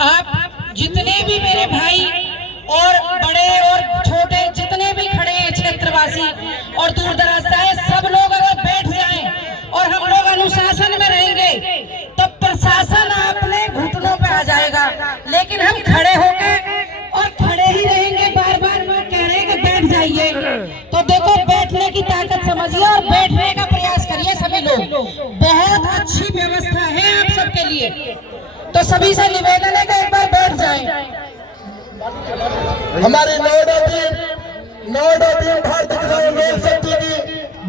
आप जितने भी मेरे भाई और बड़े और छोटे जितने भी खड़े हैं क्षेत्रवासी और दूर दराज से सब लोग अगर बैठ जाएं और हम लोग अनुशासन में रहेंगे तो प्रशासन अपने घुटनों पे आ जाएगा। लेकिन हम खड़े होकर और खड़े ही रहेंगे, बार बार कह रहे हैं कि बैठ जाइए। तो देखो, बैठने की ताकत समझिए और बैठने का प्रयास करिए सभी लोग। बहुत अच्छी व्यवस्था है आप सबके लिए, तो सभी से निवेदन है कि एक बार बैठ जाएं। हमारी नोएडा टीम भारतीय किसान लोक शक्ति की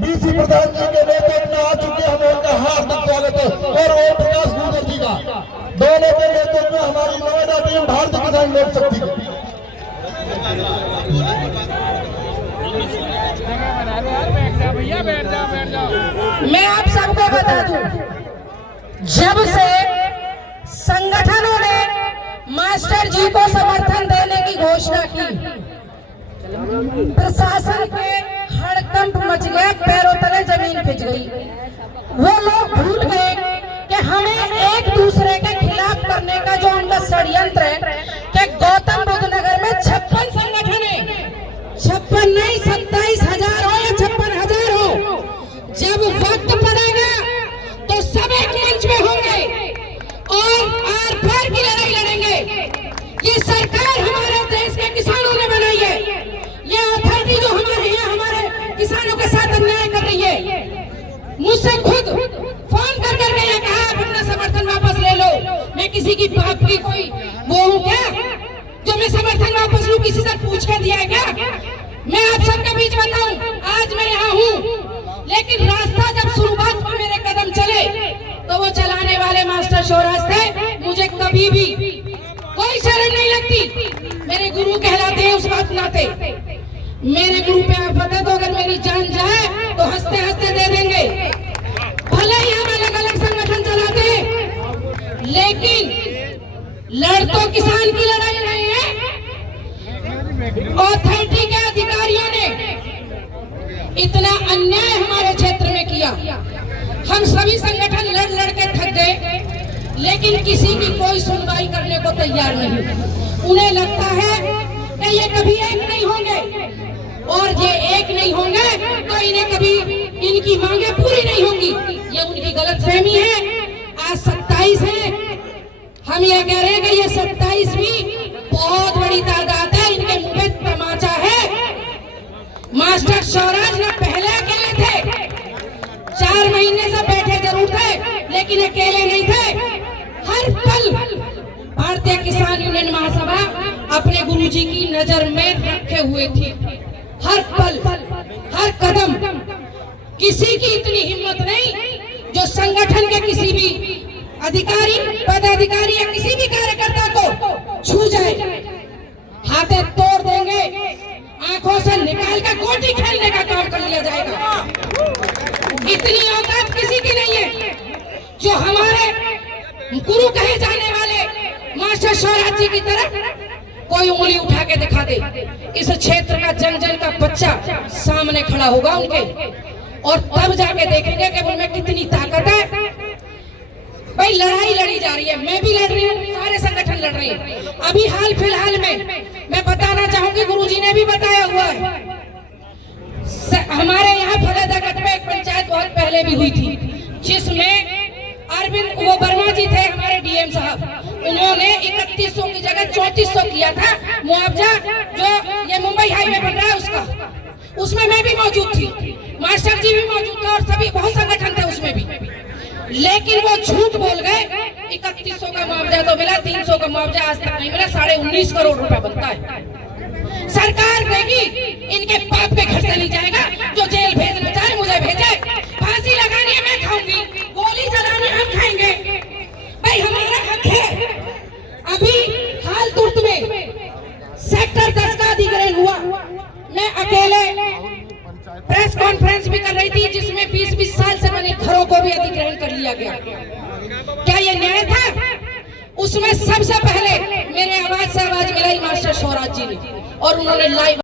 बीसी प्रधान जी के नेतृत्व में आ चुके हैं। हम उनका हार्दिक स्वागत है और ओम प्रकाश गुर्जर जी का, दोनों के नेतृत्व में हमारी नोएडा टीम भारतीय किसान लोक शक्ति की। मैं आप सबको बता दूं, जब से संगठनों ने मास्टर जी को समर्थन देने की घोषणा की, प्रशासन के हड़कंप मच गए, पैरों तले जमीन खिंच गई। वो लोग भूल गए कि हमें एक दूसरे के खिलाफ करने का जो उनका षड्यंत्र है कि गौतम बुद्ध नगर में 56 संगठन है, 56 नहीं 27,000 हो या 56,000 हो, जब वक्त पड़ेगा तो सब एक मंच में होंगे और आर पार की लड़ाई लड़ेंगे। ये सरकार हमारे देश के किसानों ने बनाई है, ये अथॉरिटी जो हमारे यहाँ हमारे किसानों के साथ अन्याय कर रही है। मुझसे खुद फोन कर करके ये कहा आप अपना समर्थन वापस ले लो। मैं किसी की बाप की कोई वो हूँ क्या जो मैं समर्थन वापस लूँ? किसी से पूछ के दिया है क्या? मैं आप सबके बीच बताऊं, आज मैं यहाँ हूँ, लेकिन रास्ता जब शुरुआत में मेरे कदम चले तो वो चलाने वाले मास्टर शोराज थे। मुझे कभी भी कोई शर्म नहीं लगती, मेरे गुरु कहलाते हैं उस बात नाते। मेरे गुरु पे आप बता दो, अगर मेरी जान जाए तो हंसते हंसते दे देंगे। भले ही हम अलग अलग संगठन चलाते हैं, लेकिन लड़ तो किसान की लड़ाई नहीं है। अथॉरिटी के अधिकारियों ने इतना अन्याय हमारे क्षेत्र में किया, हम सभी संगठन लड़ लड़ के थक गए, लेकिन किसी की कोई सुनवाई करने को तैयार नहीं। उन्हें लगता है कि ये कभी एक नहीं होंगे, और ये एक नहीं होंगे तो इन्हें कभी इनकी मांगे पूरी नहीं होंगी। ये उनकी गलतफहमी है। आज 27 है, हम ये कह रहे हैं कि ये 27 भी बहुत बड़ी तादाद है। इनके मुंह पे तमाचा है। मास्टर शौराज ने पहले अकेले थे, 4 महीने से बैठे जरूर थे, लेकिन अकेले नहीं थे। हर पल भारतीय किसान यूनियन महासभा अपने गुरुजी की नजर में रखे हुए थी। हर पल हर कदम, किसी की इतनी हिम्मत नहीं जो संगठन के किसी भी अधिकारी पदाधिकारी या किसी भी कार्यकर्ता को छू जाए। हाथे तोड़ देंगे, आंखों से निकाल कर गोटी खेलने का काम कर लिया जाएगा। इतनी औकात किसी की नहीं है जो हमारे गुरु कहे जाने वाले मास्टर शौराज जी की तरह कोई उंगली उठा के दिखा दे। इस क्षेत्र का जन जन का बच्चा सामने खड़ा होगा उनके, और तब जाके देखेंगे कि उनमें कितनी ताकत है। भाई लड़ाई लड़ी जा रही है, मैं भी लड़ रही हूँ, सारे संगठन लड़ रहे हैं। अभी हाल फिलहाल में मैं बताना चाहूंगी, गुरुजी ने भी बताया हुआ है, हमारे यहाँ फलेदागढ़ में एक पंचायत बहुत पहले भी हुई थी, जिसमें अरविंद वो वर्मा जी थे हमारे डीएम साहब, उन्होंने 3100 की जगह 3400 किया था मुआवजा। जो ये मुंबई हाईवे बन रहा है उसका, उसमें मैं भी मौजूद थी, मास्टर जी भी मौजूद थे और सभी बहुत संगठन थे उसमें भी। लेकिन वो झूठ बोल गए। 3100 का मुआवजा तो मिला, 300 का मुआवजा आज तक नहीं मिला। 19.5 करोड़ रुपया बनता है। सरकार देगी, इनके बाप के घर से नहीं जाएगा। जो जेल भेजना चाहे मुझे भेजे, फांसी लगानी है मैं खाऊंगी, गोली चलानी हम खाएंगे। भाई हमारा हक है। अभी हाल तुर्त में सेक्टर 10 का अधिग्रहण हुआ, मैं अकेले प्रेस कॉन्फ्रेंस भी कर रही थी, जिसमें 20-20 साल से बने घरों को भी अधिग्रहण कर लिया गया। क्या ये न्याय था? उसमें सबसे पहले मेरे आवाज से आवाज मिलाई मास्टर शौराज जी ने, और उन्होंने लाइव